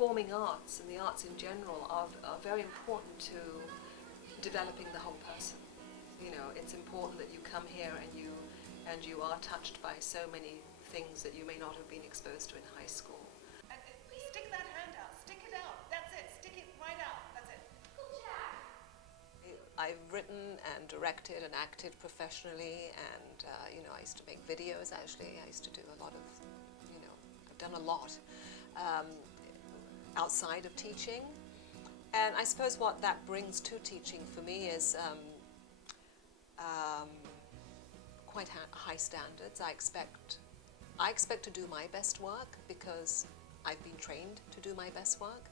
performing arts and the arts in general are very important to developing the whole person. You know, it's important that you come here and you are touched by so many things that you may not have been exposed to in high school. Stick that hand out. Stick it out. That's it. Stick it right out. That's it. Cool Jack. I've written and directed and acted professionally, and you know, I used to make videos. Actually, I used to do a lot of, you know, I've done a lot outside of teaching. And I suppose what that brings to teaching for me is quite high standards. I expect to do my best work because I've been trained to do my best work,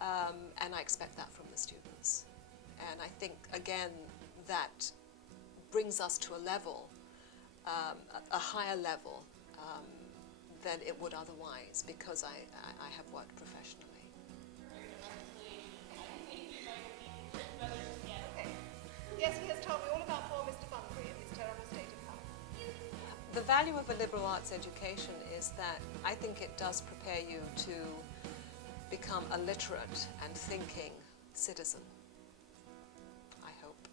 and I expect that from the students. And I think, again, that brings us to a level, a higher level than it would otherwise, because I have worked professionally. Yes, he has told me all about poor Mr. Bunbury and his terrible state of health. The value of a liberal arts education is that I think it does prepare you to become a literate and thinking citizen. I hope.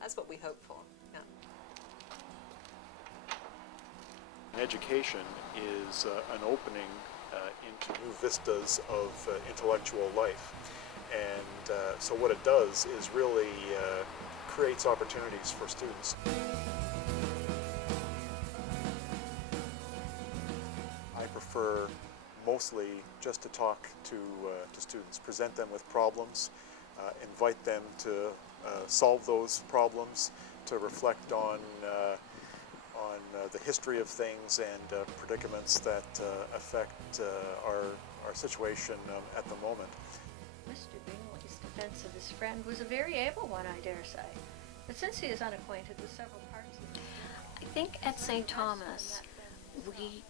That's what we hope for, yeah. Education is an opening into new vistas of intellectual life. And so what it does is really creates opportunities for students. I prefer mostly just to talk to students, present them with problems, invite them to solve those problems, to reflect on the history of things and predicaments that affect our situation at the moment. Mr. Bingley's defense of his friend was a very able one, I dare say. But since he is unacquainted with several parts of it, I think at St. Thomas we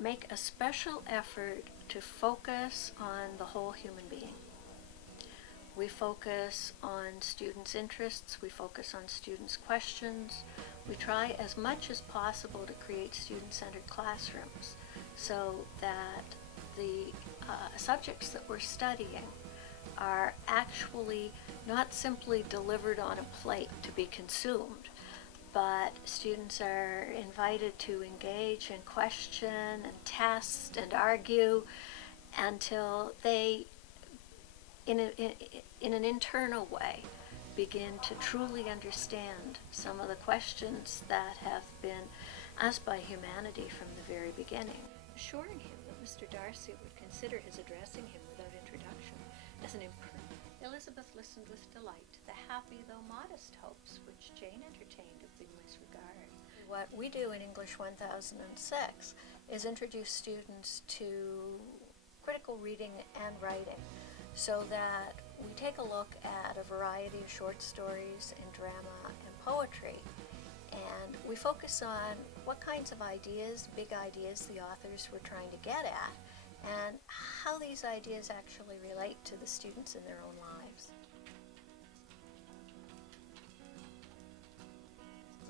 make a special effort to focus on the whole human being. We focus on students' interests, we focus on students' questions. We try as much as possible to create student-centered classrooms so that the subjects that we're studying are actually not simply delivered on a plate to be consumed, but students are invited to engage and question and test and argue until they, in an internal way, begin to truly understand some of the questions that have been asked by humanity from the very beginning. Assuring him that Mr. Darcy would consider his addressing him without introduction as an impertinent, Elizabeth listened with delight to the happy though modest hopes which Jane entertained of Bingley's regard. What we do in English 1006 is introduce students to critical reading and writing, so that we take a look at a variety of short stories and drama and poetry, and we focus on what kinds of ideas, big ideas, the authors were trying to get at, and how these ideas actually relate to the students in their own lives.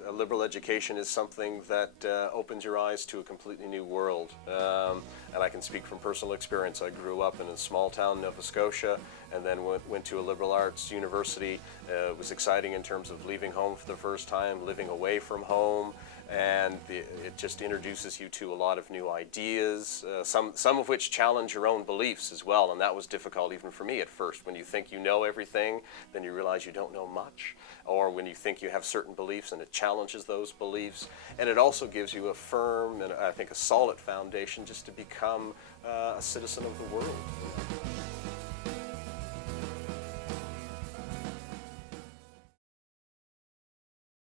A liberal education is something that opens your eyes to a completely new world. And I can speak from personal experience. I grew up in a small town, Nova Scotia, and then went to a liberal arts university. It was exciting in terms of leaving home for the first time, living away from home, and it just introduces you to a lot of new ideas, some of which challenge your own beliefs as well, and that was difficult even for me at first. When you think you know everything, then you realize you don't know much, or when you think you have certain beliefs and it challenges those beliefs, and it also gives you a firm and I think a solid foundation just to become a citizen of the world.